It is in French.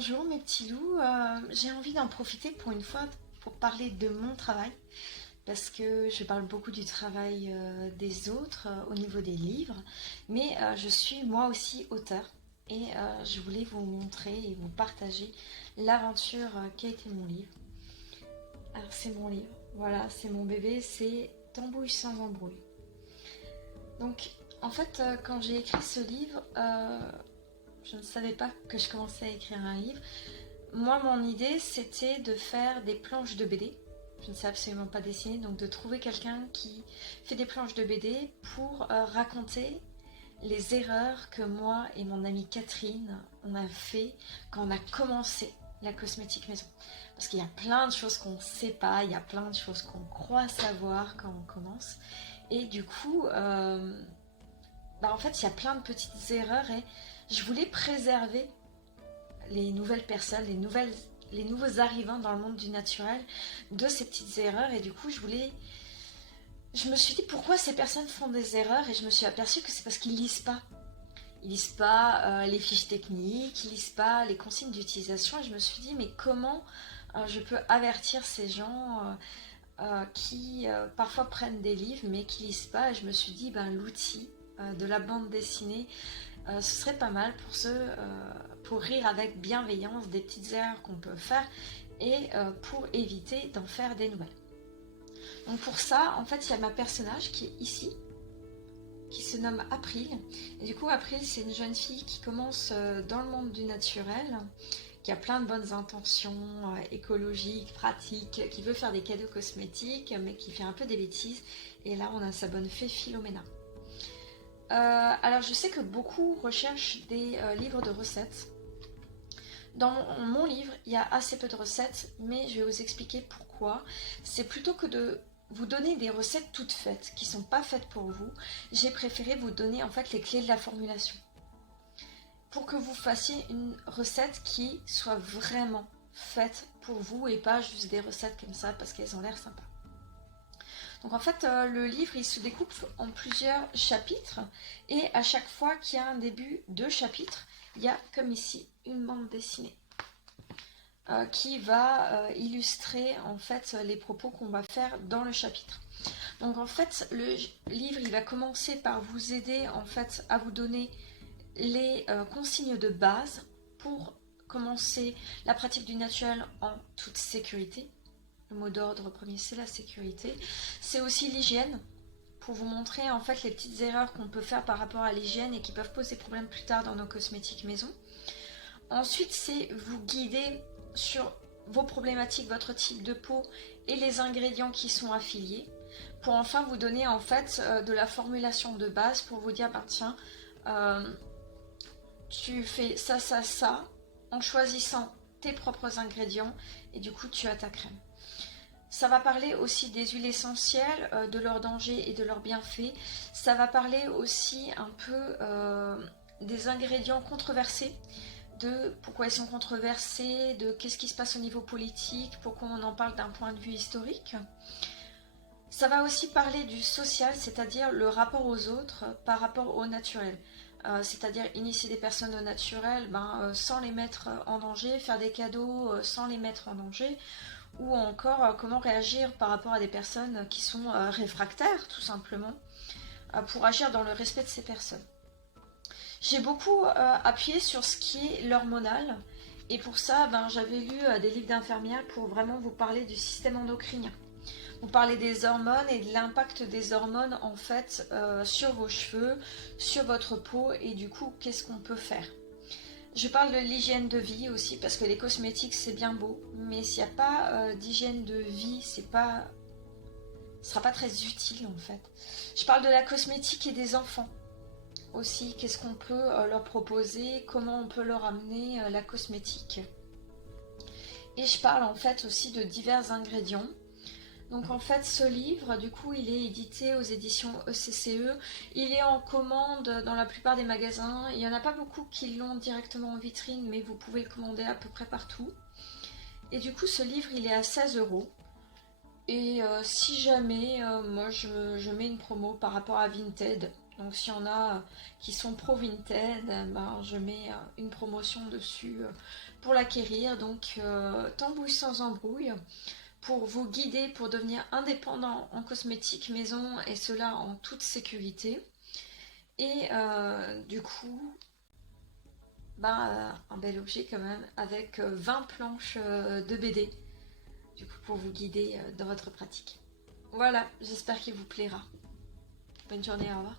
Bonjour mes petits loups. J'ai envie d'en profiter pour une fois pour parler de mon travail parce que je parle beaucoup du travail des autres au niveau des livres, mais je suis moi aussi auteur et je voulais vous montrer et vous partager l'aventure qu'a été mon livre. Alors c'est mon livre, voilà, c'est mon bébé, c'est Tambouille sans embrouille. Donc en fait quand j'ai écrit ce livre, je ne savais pas que je commençais à écrire un livre. Moi, mon idée, c'était de faire des planches de BD. Je ne sais absolument pas dessiner, donc de trouver quelqu'un qui fait des planches de BD pour raconter les erreurs que moi et mon amie Catherine, on a fait quand on a commencé la cosmétique maison. Parce qu'il y a plein de choses qu'on ne sait pas, il y a plein de choses qu'on croit savoir quand on commence. Et du coup, en fait, il y a plein de petites erreurs et je voulais préserver les nouvelles personnes, les nouveaux arrivants dans le monde du naturel de ces petites erreurs. Et du coup, je me suis dit pourquoi ces personnes font des erreurs et je me suis aperçue que c'est parce qu'ils lisent pas. Ils lisent pas les fiches techniques, ils lisent pas les consignes d'utilisation et je me suis dit mais comment je peux avertir ces gens qui parfois prennent des livres mais qui lisent pas. Et je me suis dit l'outil de la bande dessinée ce serait pas mal pour rire avec bienveillance des petites erreurs qu'on peut faire et pour éviter d'en faire des nouvelles. Donc pour ça, en fait, il y a ma personnage qui est ici, qui se nomme April. Et du coup, April, c'est une jeune fille qui commence dans le monde du naturel, qui a plein de bonnes intentions écologiques, pratiques, qui veut faire des cadeaux cosmétiques, mais qui fait un peu des bêtises. Et là, on a sa bonne fée Philomena. Alors je sais que beaucoup recherchent des livres de recettes. Dans mon livre, il y a assez peu de recettes, mais je vais vous expliquer pourquoi. C'est plutôt que de vous donner des recettes toutes faites, qui ne sont pas faites pour vous, j'ai préféré vous donner en fait les clés de la formulation. Pour que vous fassiez une recette qui soit vraiment faite pour vous et pas juste des recettes comme ça parce qu'elles ont l'air sympas. Donc en fait, le livre, il se découpe en plusieurs chapitres et à chaque fois qu'il y a un début de chapitre, il y a comme ici une bande dessinée qui va illustrer en fait les propos qu'on va faire dans le chapitre. Donc en fait, le livre, il va commencer par vous aider en fait à vous donner les consignes de base pour commencer la pratique du naturel en toute sécurité. Le mot d'ordre premier, c'est la sécurité. C'est aussi l'hygiène, pour vous montrer en fait les petites erreurs qu'on peut faire par rapport à l'hygiène et qui peuvent poser problème plus tard dans nos cosmétiques maison. Ensuite, c'est vous guider sur vos problématiques, votre type de peau et les ingrédients qui sont affiliés, pour enfin vous donner en fait de la formulation de base pour vous dire, tiens, tu fais ça, ça, ça, en choisissant tes propres ingrédients et du coup tu as ta crème. Ça va parler aussi des huiles essentielles, de leurs dangers et de leurs bienfaits. Ça va parler aussi un peu des ingrédients controversés, de pourquoi ils sont controversés, de qu'est-ce qui se passe au niveau politique, pourquoi on en parle d'un point de vue historique. Ça va aussi parler du social, c'est-à-dire le rapport aux autres par rapport au naturel. C'est-à-dire initier des personnes au naturel sans les mettre en danger, faire des cadeaux sans les mettre en danger, ou encore comment réagir par rapport à des personnes qui sont réfractaires tout simplement, pour agir dans le respect de ces personnes. J'ai beaucoup appuyé sur ce qui est l'hormonal, et pour ça j'avais lu des livres d'infirmières pour vraiment vous parler du système endocrinien. Vous parlez des hormones et de l'impact des hormones en fait sur vos cheveux, sur votre peau, et du coup qu'est-ce qu'on peut faire. Je parle de l'hygiène de vie aussi parce que les cosmétiques c'est bien beau, mais s'il n'y a pas d'hygiène de vie, ce sera pas très utile en fait. Je parle de la cosmétique et des enfants aussi, qu'est-ce qu'on peut leur proposer, comment on peut leur amener la cosmétique. Et je parle en fait aussi de divers ingrédients. Donc en fait ce livre, du coup il est édité aux éditions ECCE, il est en commande dans la plupart des magasins, il n'y en a pas beaucoup qui l'ont directement en vitrine, mais vous pouvez le commander à peu près partout. Et du coup ce livre il est à 16 €. Et si jamais, moi je mets une promo par rapport à Vinted, Donc s'il y en a qui sont pro Vinted, ben, je mets une promotion dessus pour l'acquérir. Donc Tambouille sans embrouille, pour vous guider pour devenir indépendant en cosmétique maison, et cela en toute sécurité. Et du coup, un bel objet quand même, avec 20 planches de BD, du coup pour vous guider dans votre pratique. Voilà, j'espère qu'il vous plaira. Bonne journée, au revoir.